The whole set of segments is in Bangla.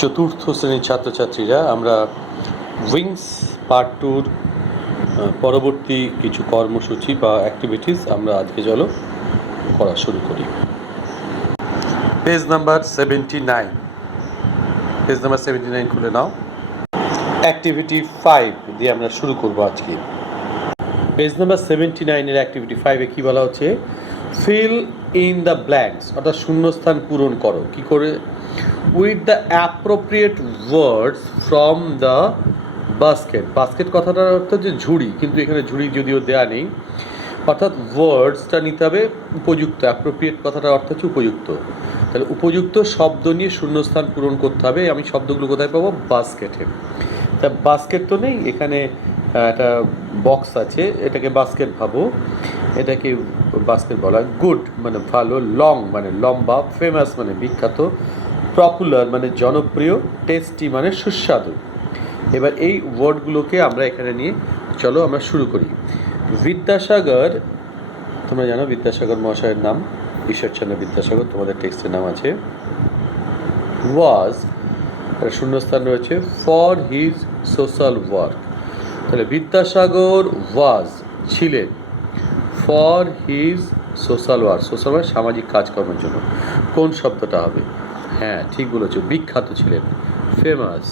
চতুর্থ শ্রেণীর ছাত্রছাত্রীরা আমরা উইংস পার্ট টুর পরবর্তী কিছু কর্মসূচি বা অ্যাক্টিভিটিস আমরা আজকে চলো করা শুরু করি। পেজ নাম্বার 79, পেজ নাম্বার 79 খুলে নাও। অ্যাক্টিভিটি 5 দিয়ে আমরা শুরু করব আজকে। পেজ নাম্বার 79-এর অ্যাক্টিভিটি 5-এ কী বলা হচ্ছে? ফিল ইন দ্য ব্ল্যাঙ্কস, অর্থাৎ শূন্যস্থান পূরণ করো। কি করে? With the appropriate words from the basket. Basket কথাটার অর্থ যে ঝুড়ি, কিন্তু এখানে ঝুড়ি যদিও দেয়া নেই, অর্থাৎ ওয়ার্ডসটা নিতে হবে উপযুক্ত। অ্যাপ্রোপ্রিয়েট কথাটার অর্থ হচ্ছে উপযুক্ত। তাহলে উপযুক্ত শব্দ নিয়ে শূন্যস্থান পূরণ করতে হবে। আমি শব্দগুলো কোথায় পাবো? বাস্কেটে। তা বাস্কেট তো নেই, এখানে একটা বক্স আছে, এটাকে বাস্কেট ভাবো, এটাকে বাস্কেট বলা। গুড মানে ভালো, লং মানে লম্বা, ফেমাস মানে বিখ্যাত, পপুলার মানে জনপ্রিয়, টেস্টি মানে সুস্বাদু। এবার এই ওয়ার্ডগুলোকে আমরা এখানে নিয়ে চলো আমরা শুরু করি। বিদ্যাসাগর, তোমরা জানো বিদ্যাসাগর মহাশয়ের নাম ঈশ্বরচন্দ্র বিদ্যাসাগর, তোমাদের টেক্সটের নাম আছে। ওয়াজ, শূন্যস্থান রয়েছে, ফর হিজ সোশ্যাল ওয়ার্ক। তাহলে বিদ্যাসাগর ওয়াজ ছিলেন, for his social work, social work সামাজিক কাজকর্মের জন্য। কোন শব্দটা হবে? হ্যাঁ ঠিক বলেছ, বিখ্যাত ছিলেন, ফেমাস,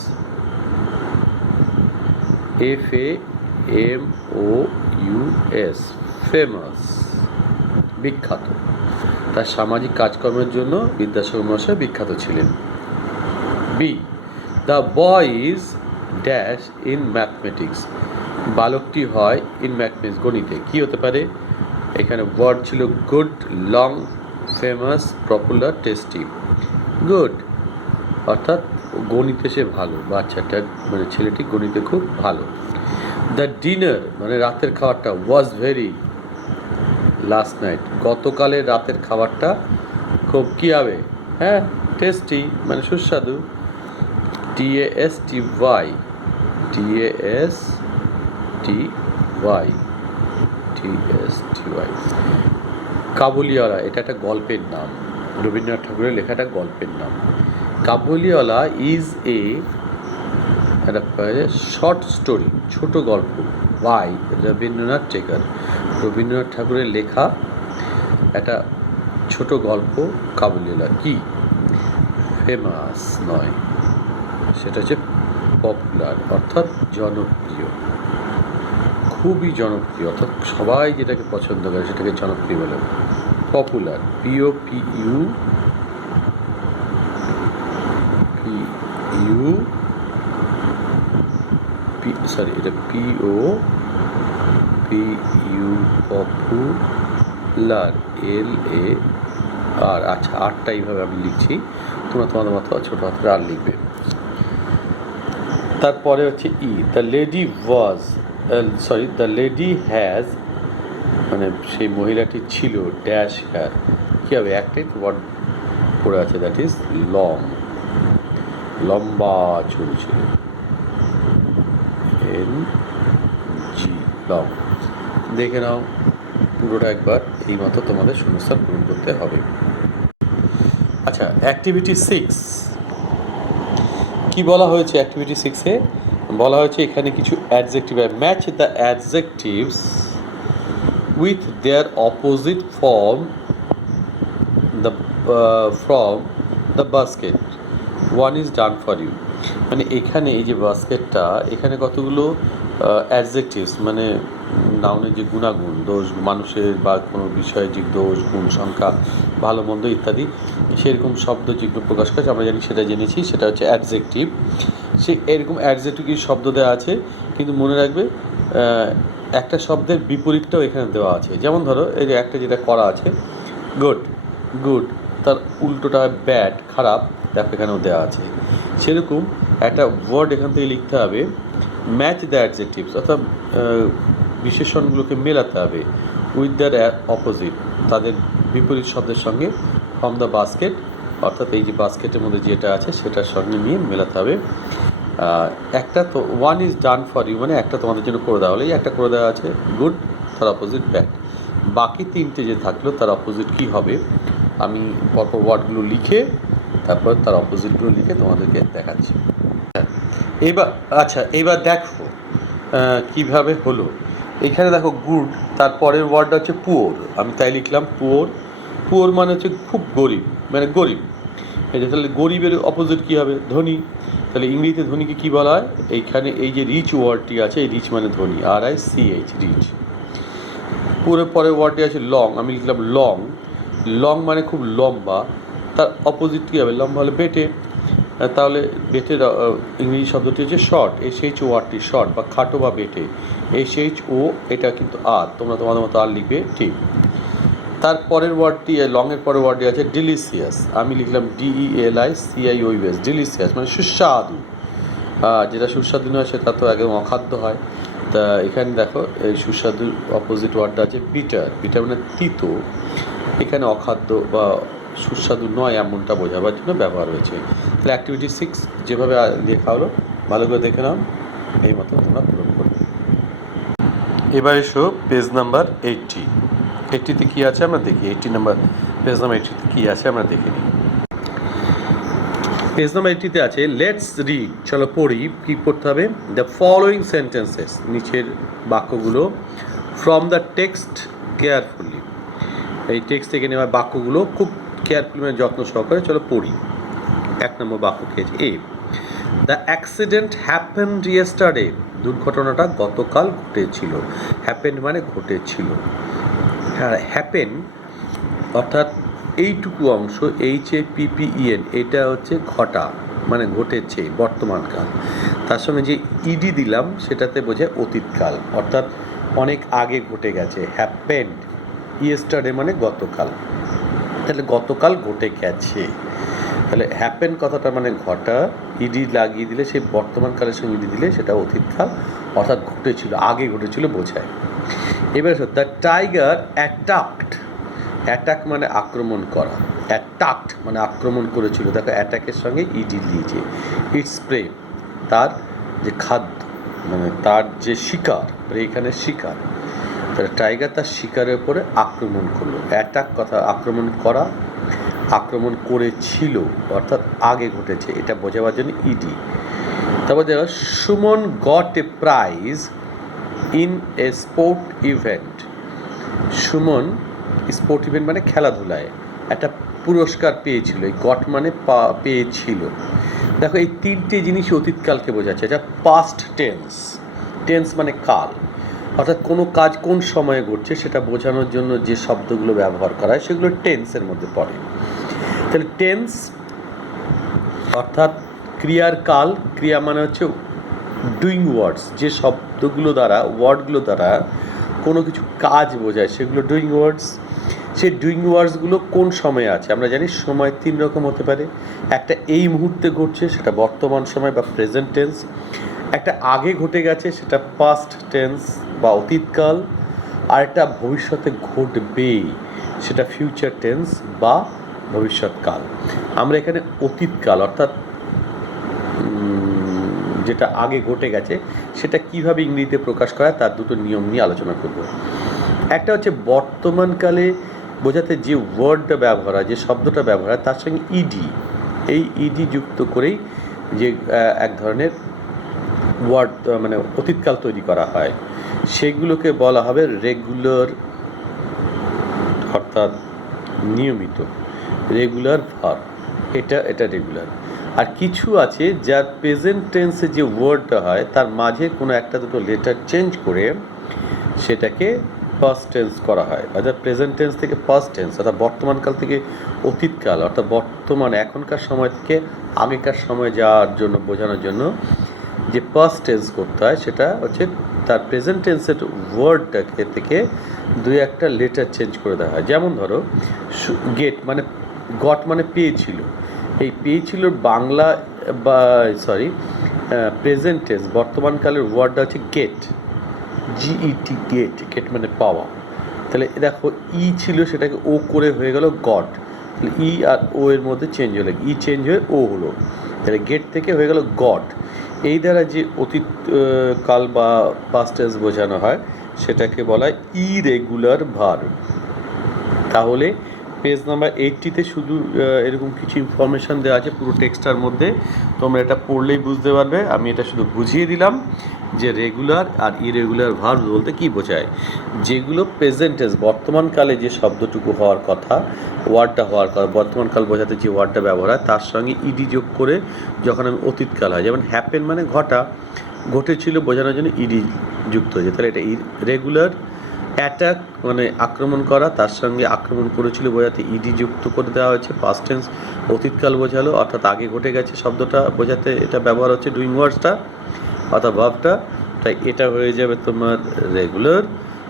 FAMOUS, ফেমাস, বিখ্যাত। তার সামাজিক কাজকর্মের জন্য বিদ্যাসাগর মহাশয় বিখ্যাত ছিলেন। B, the boy is dash in mathematics, বালকটি হয় ইন ম্যাথমেটিক্স, গণিতে। কি হতে পারে? এখানে ওয়ার্ড ছিল good, long, famous, popular, tasty. Good অর্থাৎ গণিতে সে ভালো, বাচ্চাটা মানে ছেলেটি গণিতে খুব ভালো। দ্য ডিনার মানে রাতের খাবারটা, ওয়াজ ভেরি লাস্ট নাইট, গতকালের রাতের খাবারটা খুব কী হবে? হ্যাঁ টেস্টি মানে সুস্বাদু, TASTY, কাবুলিওয়ালা, এটা একটা গল্পের নাম, রবীন্দ্রনাথ ঠাকুরের লেখা একটা গল্পের নাম। কাবুলিওয়ালা ইজ একটা শর্ট স্টোরি, ছোট গল্প, বাই রবীন্দ্রনাথ টেগর, রবীন্দ্রনাথ ঠাকুরের লেখা একটা ছোট গল্প। কাবুলিওয়ালা কি? ফেমাস নয়, সেটা হচ্ছে পপুলার, অর্থাৎ জনপ্রিয়, খুবই জনপ্রিয়, অর্থাৎ সবাই যেটাকে পছন্দ করে সেটাকে জনপ্রিয় বলে। পপুলার, এটা পপুলার, LAR। আচ্ছা আরটা এইভাবে আমি লিখছি, তোমরা তোমাদের মতো ছোটো হাতের আর লিখবে। তারপরে হচ্ছে দ্য লেডি হ্যাজ, মানে সেই মহিলাটি ছিল ড্যাশ হেয়ার, কী হবে? একটাই তো ওয়ার্ড পড়ে আছে, দ্যাট ইজ লং, লম্বা চুল ছিল, NG, লং। দেখে নাও পুরোটা একবার, এই মতো তোমাদের শূন্যস্থান পূরণ করতে হবে। আচ্ছা অ্যাক্টিভিটি 6 কি বলা হয়েছে? অ্যাক্টিভিটি 6-এ বলা হয়েছে এখানে কিছু adjective, match the adjectives with their opposite from the basket, one is done for you. মানে এখানে এই যে বাস্কেটটা, এখানে কতগুলো অ্যাডজেক্টিভস মানে নাউনের যে গুণাগুণ, দোষ, মানুষের বা কোনো বিষয়ের যে দোষ, গুণ, সংখ্যা, ভালো মন্দ ইত্যাদি, সেরকম শব্দ যেগুলো প্রকাশ করে আমরা জানি, সেটা জেনেছি, সেটা হচ্ছে অ্যাডজেক্টিভ। সে এরকম অ্যাডজেক্টিভ কিছু শব্দ দেওয়া আছে, কিন্তু মনে রাখবে একটা শব্দের বিপরীতটাও এখানে দেওয়া আছে। যেমন ধরো এই যে একটা যেটা করা আছে গুড, তার উল্টোটা ব্যাড, খারাপ, দেখো এখানেও দেওয়া আছে। সেরকম একটা ওয়ার্ড এখান থেকে লিখতে হবে, ম্যাচ দ্য অ্যাডজেক্টিভস, অর্থাৎ বিশেষণগুলোকে মেলাতে হবে উইথ দ্যার অপোজিট, তাদের বিপরীত শব্দের সঙ্গে, ফ্রম দ্য বাস্কেট, অর্থাৎ এই যে বাস্কেটের মধ্যে যেটা আছে সেটার সঙ্গে নিয়ে মেলাতে হবে। একটা তো one is done for you, মানে একটা তোমাদের জন্য করে দেওয়া হলো, এই একটা করে দেওয়া আছে গুড, তার অপোজিট ব্যাড। বাকি তিনটে যে থাকলো তার অপোজিট কী হবে? আমি পরপর ওয়ার্ডগুলো লিখে তারপর তার অপোজিটগুলো লিখে তোমাদেরকে দেখাচ্ছি। এবার দেখো কিভাবে হলো। এখানে দেখো গুড, তারপরের ওয়ার্ডটা হচ্ছে পুয়োর, আমি তাই লিখলাম পুয়োর। পুয়োর মানে হচ্ছে খুব গরিব, মানে গরিব। এই যে তাহলে গরিবের অপোজিট কী হবে? ধনী। তাহলে ইংরেজিতে ধনীকে কী বলা হয়? এইখানে এই যে রিচ ওয়ার্ডটি আছে, এই রিচ মানে ধনী, RICH, রিচ। পুরো পরের ওয়ার্ডটি আছে লং, আমি লিখলাম লং। লং মানে খুব লম্বা, তার অপোজিট কী হবে? লম্বা হলে বেটে। তাহলে বেটের ইংরেজি শব্দটি হচ্ছে শর্ট, SHORT, শর্ট বা খাটো বা বেটে। SHO, এটা কিন্তু আর, তোমরা তোমাদের মতো আর লিখবে, ঠিক। তারপরের ওয়ার্ডটি, লংয়ের পরের ওয়ার্ডটি আছে ডিলিশিয়াস, আমি লিখলাম DELICIOUS, ডিলিশিয়াস মানে সুস্বাদু। যেটা সুস্বাদু নয় সেটা তো একদম অখাদ্য হয়। তা এখানে দেখো এই সুস্বাদুর অপোজিট ওয়ার্ডটা আছে বিটার, বিটার মানে তিতো। এখানে অখাদ্য বা সুস্বাদু নয় এমনটা বোঝাবার জন্য ব্যবহার হয়েছে। তাহলে অ্যাক্টিভিটি 6 যেভাবে লেখা হলো ভালো করে দেখে নাও, এই মতো তোমরা পূরণ করবে। এবার এসো পেজ নাম্বার 80। 80তে কী আছে আমরা দেখি। পেজ নাম্বার 80তে কী আছে আমরা দেখে নিই। পেজ নাম্বার 80তে আছে লেটস রিড, চলো পড়ি। কী পড়তে হবে? দ্য ফলোয়িং সেন্টেন্সেস, নিচের বাক্যগুলো, ফ্রম দ্য টেক্সট কেয়ারফুলি, এই টেক্সট থেকে নেওয়া বাক্যগুলো খুব কেয়ারফুলি মানে যত্ন সহকারে চলো পড়ি। 1 নম্বর বাক্য কি আছে? এ, দ্য অ্যাক্সিডেন্ট হ্যাপেন্ড ইয়েস্টারডে, দুর্ঘটনাটা গতকাল ঘটেছিল। হ্যাপেন্ড মানে ঘটেছিল। হ্যাঁ, হ্যাপেন অর্থাৎ এইটুকু অংশ, HAPPEN, এটা হচ্ছে ঘটা মানে ঘটেছে, বর্তমানকাল। তার সঙ্গে যে ইডি দিলাম সেটাতে বোঝায় অতীতকাল, অর্থাৎ অনেক আগে ঘটে গেছে। হ্যাপেন্ড ইয়েস্টারডে মানে গতকাল, তাহলে গতকাল ঘটে গেছে। তাহলে হ্যাপেন কথাটা মানে ঘটা, ইডি লাগিয়ে দিলে, সেই বর্তমানকালের সঙ্গে ইডি দিলে সেটা অতীতকাল, অর্থাৎ ঘটেছিল, আগে ঘটেছিল বোঝায়। এবার দ্য টাইগার অ্যাটাকড, অ্যাটাক মানে আক্রমণ করা, অ্যাটাকড মানে আক্রমণ করেছিল। দেখো অ্যাটাকের সঙ্গে ইডি দিয়েছে। ইটস প্রে, তার যে খাদ্য মানে তার যে শিকার, এখানে শিকার, তাহলে টাইগার তার শিকারের উপরে আক্রমণ করলো। অ্যাটাক কথা আক্রমণ করা, আক্রমণ করেছিল অর্থাৎ আগে ঘটেছে, এটা বোঝাবার জন্য ইডি। তারপর দেখো Suman got a prize in a sport event. Suman sport event মানে খেলাধুলায় একটা পুরস্কার পেয়েছিল। এই গট মানে পেয়েছিল। দেখো এই তিনটে জিনিস অতীতকালকে বোঝাচ্ছে। এটা পাস্ট টেন্স, টেন্স মানে কাল, অর্থাৎ কোনো কাজ কোন সময়ে ঘটছে সেটা বোঝানোর জন্য যে শব্দগুলো ব্যবহার করা হয় সেগুলো টেন্সের মধ্যে পড়ে। তাহলে টেন্স অর্থাৎ ক্রিয়ার কাল, ক্রিয়া মানে হচ্ছে ডুইং ওয়ার্ডস, যে শব্দগুলো দ্বারা, ওয়ার্ডগুলো দ্বারা কোনো কিছু কাজ বোঝায় সেগুলো ডুইং ওয়ার্ডস। সেই ডুইং ওয়ার্ডসগুলো কোন সময়ে আছে আমরা জানি। সময় 3 রকম হতে পারে। একটা এই মুহূর্তে ঘটছে, সেটা বর্তমান সময় বা প্রেজেন্ট টেন্স। একটা আগে ঘটে গেছে, সেটা পাস্ট টেন্স বা অতীতকাল। আর একটা ভবিষ্যতে ঘটবে, সেটা ফিউচার টেন্স বা ভবিষ্যৎকাল। আমরা এখানে অতীতকাল অর্থাৎ যেটা আগে ঘটে গেছে সেটা কিভাবে ইংরেজিতে প্রকাশ করা তার দুটো নিয়ম নিয়ে আলোচনা করব। একটা হচ্ছে বর্তমানকালে বোঝাতে যে ওয়ার্ডটা ব্যবহার হয়, যে শব্দটা ব্যবহার হয়, তার সঙ্গে ইডি, এই ইডি যুক্ত করেই যে এক ধরনের ওয়ার্ড মানে অতীতকাল তৈরি করা হয়, সেগুলোকে বলা হবে রেগুলার, অর্থাৎ নিয়মিত, রেগুলার ভার্ব। এটা রেগুলার। আর কিছু আছে যার প্রেজেন্ট টেন্সে যে ওয়ার্ডটা হয় তার মাঝে কোনো একটা দুটো লেটার চেঞ্জ করে সেটাকে পাস্ট টেন্স করা হয়, অর্থাৎ প্রেজেন্ট টেন্স থেকে পাস্ট টেন্স, অর্থাৎ বর্তমানকাল থেকে অতীতকাল, অর্থাৎ বর্তমান এখনকার সময় থেকে আগেকার সময় যাওয়ার জন্য বোঝানোর জন্য যে পাস্ট টেন্স করতে হয় সেটা হচ্ছে তার প্রেজেন্ট টেন্সের ওয়ার্ডটাকে থেকে 2-1টা লেটার চেঞ্জ করে দেওয়া হয়। যেমন ধরো গেট মানে গট মানে পেয়েছিল, এই পেয়েছিল বাংলা বা প্রেজেন্ট টেন্স বর্তমানকালের ওয়ার্ডটা হচ্ছে গেট, GET, গেট, গেট মানে পাওয়া। তাহলে দেখো ই ছিল সেটাকে ও করে হয়ে গেল গট, তাহলে ই আর ও এর মধ্যে চেঞ্জ হলো, ই চেঞ্জ হয়ে ও হলো, তাহলে গেট থেকে হয়ে গেল গট। এই দ্বারা যে অতীত কাল বা পাস্ট টেন্স বোঝানো হয় সেটাকে বলা হয় ইরেগুলার ভার্ব। তাহলে পেজ নাম্বার 80-তে শুধু এরকম কিছু ইনফরমেশান দেওয়া আছে পুরো টেক্সটার মধ্যে, তোমরা এটা পড়লেই বুঝতে পারবে। আমি এটা শুধু বুঝিয়ে দিলাম যে রেগুলার আর ইরেগুলার ভার্ব বলতে কী বোঝায়। যেগুলো প্রেজেন্ট টেন্স বর্তমানকালে যে শব্দটুকু হওয়ার কথা, ওয়ার্ডটা হওয়ার কথা, বর্তমানকাল বোঝাতে যে ওয়ার্ডটা ব্যবহার হয় তার সঙ্গে ইডি যোগ করে যখন আমি অতীতকাল হয়, যেমন হ্যাপেন মানে ঘটেছিল বোঝানোর জন্য ইডি যুক্ত হয়েছে, তাহলে এটা রেগুলার। অ্যাটাক মানে আক্রমণ করা, তার সঙ্গে আক্রমণ করেছিল বোঝাতে ইডি যুক্ত করে দেওয়া হয়েছে, পাস্ট টেন্স অতীতকাল বোঝালো, অর্থাৎ আগে ঘটে গেছে শব্দটা বোঝাতে এটা ব্যবহার হচ্ছে ডুইং ওয়ার্ডসটা অর্থাৎ ভার্বটা। তাই এটা হয়ে যাবে তোমার রেগুলার।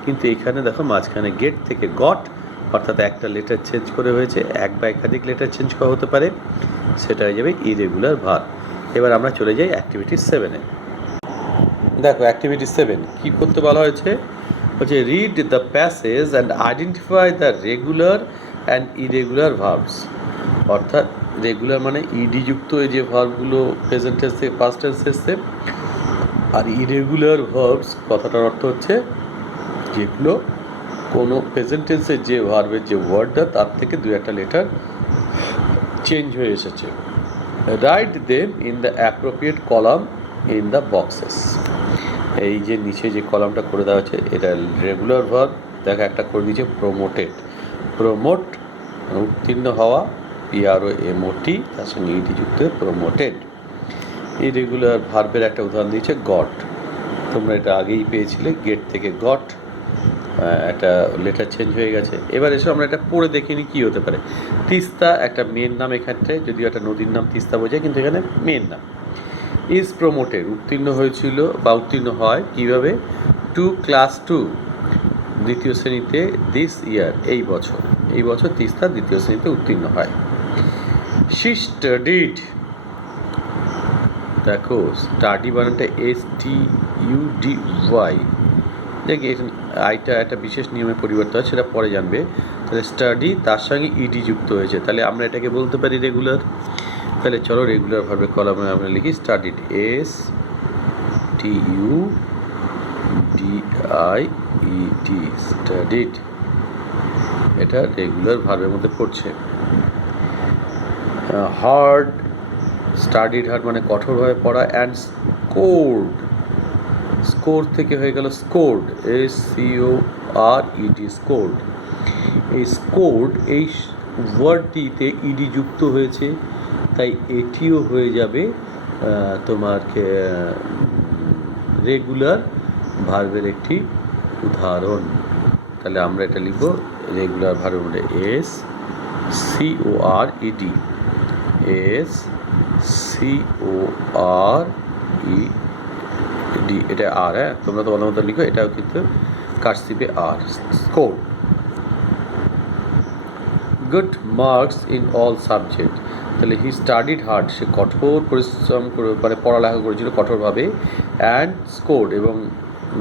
কিন্তু এখানে দেখো মাঝখানে গেট থেকে গট, অর্থাৎ একটা লেটার চেঞ্জ করে হয়েছে, এক বা একাধিক লেটার চেঞ্জ করা হতে পারে, সেটা হয়ে যাবে ইরেগুলার ভার্ব। এবার আমরা চলে যাই অ্যাক্টিভিটি 7-এ। দেখো অ্যাক্টিভিটি 7 কী করতে বলা হয়েছে, হচ্ছে read the passage and identify the regular and irregular verbs. অর্থাৎ রেগুলার মানে ইডি যুক্ত এই যে ভার্বগুলো প্রেজেন্ট টেন্স থেকে পাস্ট টেন্স এসছে, আর ইরেগুলার ভার্বস কথাটার অর্থ হচ্ছে যেগুলো কোনো প্রেজেন্ট টেন্সের যে ভার্বের যে ওয়ার্ডটা তার থেকে দু একটা লেটার চেঞ্জ হয়ে এসেছে। Write them in the appropriate column in the boxes. এই যে নিচে যে কলামটা করে দেওয়া হচ্ছে এটা রেগুলার ভার্ব। দেখা একটা করে দিয়েছে প্রমোটেড, প্রমোট উত্তীর্ণ হওয়া, PROMOT তার সঙ্গে ইডি যুক্ত প্রমোটেড। ইরেগুলার ভার্বের একটা উদাহরণ দিয়েছে গট, তোমরা এটা আগেই পেয়েছিলে, গেট থেকে গট, একটা লেটার চেঞ্জ হয়ে গেছে। এবার এসে আমরা এটা পড়ে দেখিনি কী হতে পারে। তিস্তা একটা মেন নাম, এখানটায় যদিও একটা নদীর নাম তিস্তা বোঝায়, কিন্তু এখানে মেন নাম। ইজ প্রমোটেড উত্তীর্ণ হয়েছিল বা উত্তীর্ণ হয় কীভাবে, টু ক্লাস 2 দ্বিতীয় শ্রেণীতে দিস ইয়ার এই বছর তিস্তা দ্বিতীয় শ্রেণীতে উত্তীর্ণ হয়। শি স্টাডিড, দেখো স্টাডি বানানটা STUDY, দেখ আইটা একটা বিশেষ নিয়মে পরিবর্তন হয়, সেটা পরে জানবে। তাহলে স্টাডি তার সঙ্গে ইডি যুক্ত হয়েছে, তাহলে আমরা এটাকে বলতে পারি রেগুলার। তাহলে চলো রেগুলার ভাবে কলামে আমরা লিখি স্টাডিড, STUDIED, স্টাডিড, এটা রেগুলার ভার্বের মধ্যে পড়ছে। হার্ড, স্টাডিড হার্ড মানে কঠোরভাবে পড়া, অ্যান্ড স্কোর্ড, স্কোর থেকে হয়ে গেল স্কোর্ড, SCORED, স্কোর্ড। এই স্কোর্ড এই ওয়ার্ডটিতে ইডি যুক্ত হয়েছে, তাই এটিও হয়ে যাবে তোমার রেগুলার ভার্বের একটি উদাহরণ। তাহলে আমরা এটা লিখব রেগুলার ভার্বের মধ্যে SCORED, SCORED, এটা আর, হ্যাঁ তোমরা তো মতো লিখো, এটাও কিন্তু কার্সিভে আর, score. Good marks in all subject, তাহলে হি স্টাডিড হার্ড, সে কঠোর পরিশ্রম করে মানে পড়ালেখা করেছিল কঠোরভাবে, অ্যান্ড স্কোর্ড এবং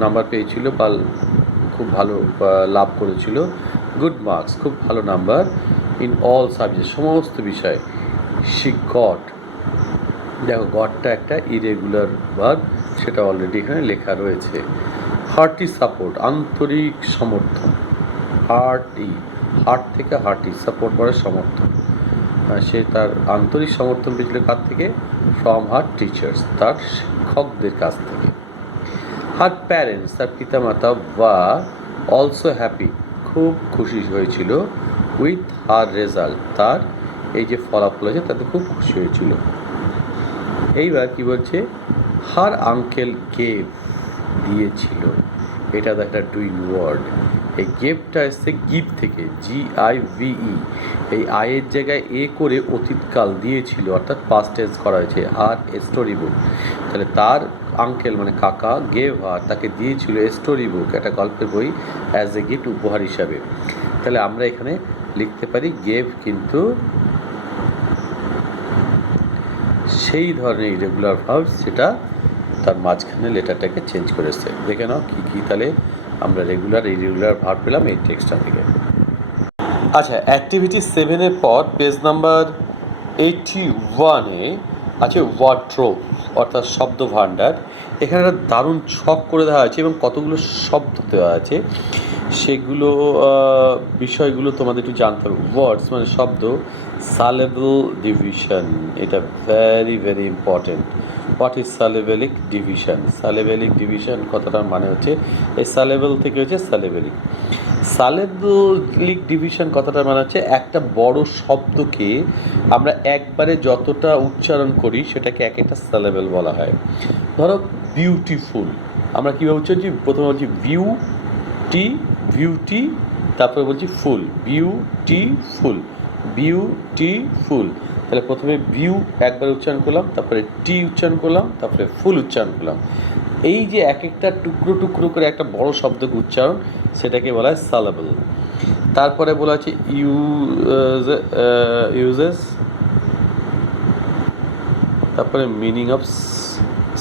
নাম্বার পেয়েছিল বা খুব ভালো লাভ করেছিল, গুড মার্কস খুব ভালো নাম্বার, ইন অল সাবজেক্ট সমস্ত বিষয়। শি গট, দেখো গটটা একটা ইরেগুলার ভার্ব, সেটা অলরেডি এখানে লেখা রয়েছে। হার্টি সাপোর্ট আন্তরিক সমর্থন, হার্ট থেকে হার্টি সাপোর্ট মানে সমর্থন, সে তার আন্তরিক সমর্থন পেয়েছিল কার থেকে, ফ্রম হার টিচার্স, তার শিক্ষকদের কাছ থেকে। হার প্যারেন্টস তার পিতামাতা ওয়ার অলসো হ্যাপি খুব খুশি হয়েছিল, উইথ হার রেজাল্ট তার এই যে ফলাফল হয়েছে তাতে খুব খুশি হয়েছিল। এইবার কি বলছে, হার আঙ্কেল গেভ দিয়েছিল, এটা তো একটা ডুইং ওয়ার্ড। এই গেভটা এসছে গিভ থেকে, GIVE, এই আয়ের জায়গায় এ করে অতীতকাল দিয়েছিল অর্থাৎ পাস্ট টেন্স করা হয়েছে। আর স্টোরি বুক, তাহলে তার আঙ্কেল মানে কাকা গেভ আর তাকে দিয়েছিল স্টোরি বুক একটা গল্পের বই, অ্যাজ এ গিফট উপহার হিসাবে। তাহলে আমরা এখানে লিখতে পারি গেভ কিন্তু সেই ধরনের ইরেগুলার ভার্ব সেটা তার মাঝখানে লেটারটাকে চেঞ্জ করেছে। দেখে নাও কী কী তাহলে আমরা রেগুলার ইরেগুলার ভার্ব পেলাম এই টেক্সটটা থেকে। আচ্ছা অ্যাক্টিভিটি 7-এর পর পেজ নাম্বার 81-এ আছে ওয়ার্ড্রোব অর্থাৎ শব্দ ভাণ্ডার। এখানে একটা দারুণ ছক করে দেওয়া আছে এবং কতগুলো শব্দ দেওয়া আছে। সেগুলো বিষয়গুলো তোমাদের একটু জানতে হবে। ওয়ার্ডস মানে শব্দ, সালেবল ডিভিশন, এটা very very important. What is syllabic division? Syllabic division কথাটার মানে হচ্ছে, এই সালেবেল থেকে হচ্ছে সালেবেলিক। সালেবেলিক ডিভিশন কথাটার মানে হচ্ছে একটা বড় শব্দকে আমরা একবারে যতটা উচ্চারণ করি সেটাকে এক একটা সালেবেল বলা হয়। ধরো বিউটিফুল, আমরা কীভাবে উচ্চারণ করি? প্রথমে বলছি বিউটি, তারপরে বলছি ফুল, বিউটিফুল। তাহলে প্রথমে বিউ একবার উচ্চারণ করলাম, তারপরে টি উচ্চারণ করলাম, তারপরে ফুল উচ্চারণ করলাম। এই যে এক একটা টুকরো টুকরো করে একটা বড় শব্দকে উচ্চারণ, সেটাকে বলা হয় সালেবল। তারপরে বলা হচ্ছে ইউজেস, তারপরে মিনিং অফ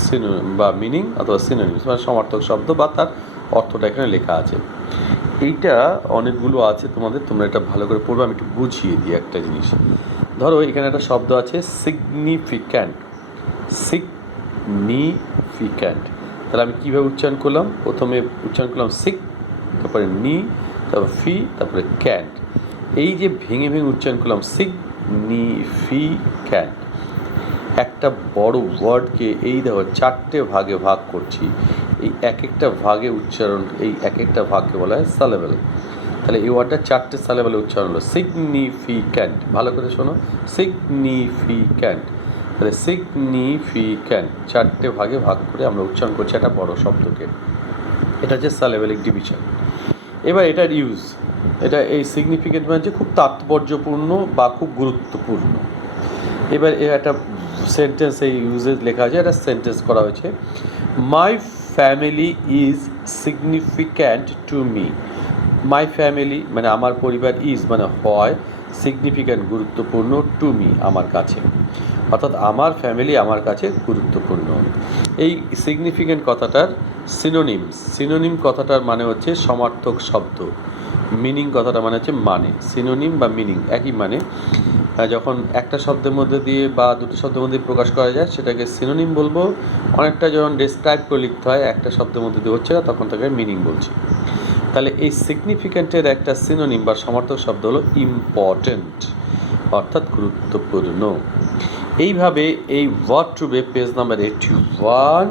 সিনোনিম বা মিনিং অথবা সিনোনিমস মানে সমার্থক শব্দ বা তার অর্থটা এখানে লেখা আছে। এইটা অনেকগুলো আছে তোমাদের, তোমরা এটা ভালো করে পড়বে। আমি একটু বুঝিয়ে দিই একটা জিনিস। ধরো এখানে একটা শব্দ আছে সিগনিফিক্যান্ট, তাহলে আমি কীভাবে উচ্চারণ করলাম? প্রথমে উচ্চারণ করলাম সিক, তারপরে নি, তারপর ফি, তারপরে ক্যান্ট। এই যে ভেঙে ভেঙে উচ্চারণ করলাম সিগনিফিক্যান্ট, একটা বড় ওয়ার্ডকে এই দেখো 4টে ভাগে ভাগ করছি, এই এক একটা ভাগে উচ্চারণ, এই এক একটা ভাগকে বলা হয় সালেবেল। তাহলে এই ওয়ার্ডটা 4টে সালেবেলে উচ্চারণ হলো সিগনিফিক্যান্ট। ভালো করে শোনো, সিগনিফিক্যান্ট। তাহলে সিগনিফিক্যান্ট 4টে ভাগে ভাগ করে আমরা উচ্চারণ করছি একটা বড় শব্দকে, এটা হচ্ছে সালেবেলিক ডিভিশন। এবার এটার ইউজ, এটা এই সিগনিফিক্যান্ট মানে হচ্ছে খুব তাৎপর্যপূর্ণ বা খুব গুরুত্বপূর্ণ। এবার একটা সেন্টেন্স এই ইউজেস লেখা আছে, একটা সেন্টেন্স করা হয়েছে, my family is significant to me. My family মানে আমার পরিবার, ইজ মানে হয়, সিগনিফিক্যান্ট গুরুত্বপূর্ণ, টু মি আমার কাছে, অর্থাৎ আমার ফ্যামিলি আমার কাছে গুরুত্বপূর্ণ। এই সিগনিফিক্যান্ট কথাটার সিনোনিম কথাটার মানে হচ্ছে সমার্থক শব্দ, মিনিং কথাটা মানে হচ্ছে মানে, সিনোনিম বা মিনিং একই মানে। যখন একটা শব্দের মধ্যে দিয়ে বা দুটো শব্দের মধ্যে প্রকাশ করা যায় সেটাকে সিনোনিম বলবো। অনেকটা যখন ডেসক্রাইব করে লিখতে হয় একটা শব্দের মধ্যে দিয়ে হচ্ছে না, তখন তাকে মিনিং বলছি। তাহলে এই সিগনিফিক্যান্টের একটা সিনোনিম বা সমার্থক শব্দ হলো ইম্পর্টেন্ট, অর্থাৎ গুরুত্বপূর্ণ। এইভাবে এই ওয়ার্ড ট্রুবে পেজ নাম্বার 81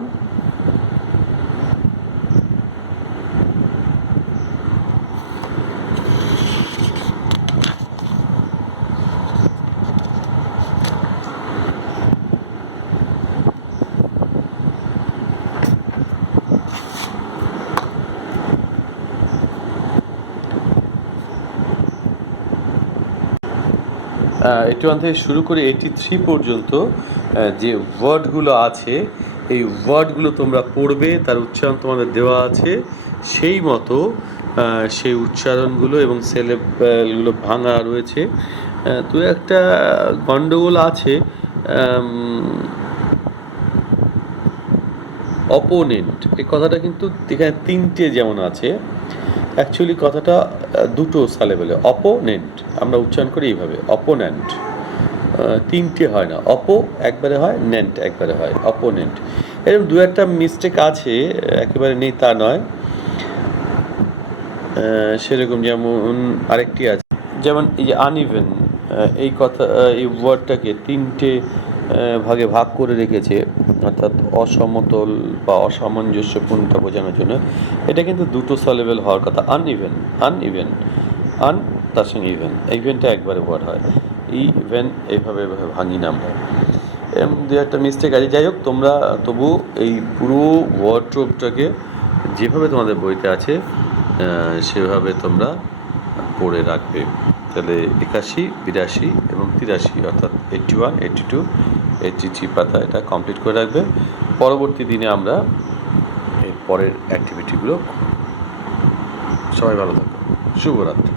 81 থেকে শুরু করে 83 পর্যন্ত যে ওয়ার্ডগুলো আছে, এই ওয়ার্ডগুলো তোমরা পড়বে, তার উচ্চারণ তোমাদের দেওয়া আছে, সেই মতো সেই উচ্চারণগুলো এবং সেলেবলগুলো ভাঙা রয়েছে। তো একটা গণ্ডগোল আছে, অপোনেন্ট এই কথাটা কিন্তু এখানে 3টে যেমন আছে, অ্যাকচুয়ালি কথাটা দুটো সালেবেলে। অপোনেন্ট আমরা উচ্চারণ করি এইভাবে, অপোনেন্ট, 3টে হয় না, অপো একবারে হয়, নেন্ট একবারে হয়, অপোনেন্ট। এরকম দু একটা মিস্টেক আছে, একেবারে নেই তা নয়। সেরকম যেমন আরেকটি আছে, যেমন এই যে আনইভেন, এই কথা এই ওয়ার্ডটাকে 3টে ভাগে ভাগ করে রেখেছে, অর্থাৎ অসমতল বা অসামঞ্জস্যপূর্ণতা বোঝানোর জন্য। এটা কিন্তু দুটো সালেবেল হওয়ার কথা, আনইভেন, আন তার সঙ্গে ইভেনটা একবারে ওয়ার্ড হয়, ইভেন এইভাবে ভাঙি না আমরা। এরকম দু একটা মিস্টেক আছে। যাই হোক, তোমরা তবু এই পুরো ওয়ার্ডট্রোবটাকে যেভাবে তোমাদের বইতে আছে সেভাবে তোমরা পড়ে রাখবে। তাহলে 81, 82 এবং 83 অর্থাৎ 81, 82, 83 পাতা এটা কমপ্লিট করে রাখবে। পরবর্তী দিনে আমরা এর পরের অ্যাক্টিভিটিগুলো। সবাই ভালো থাকো, শুভরাত্রি।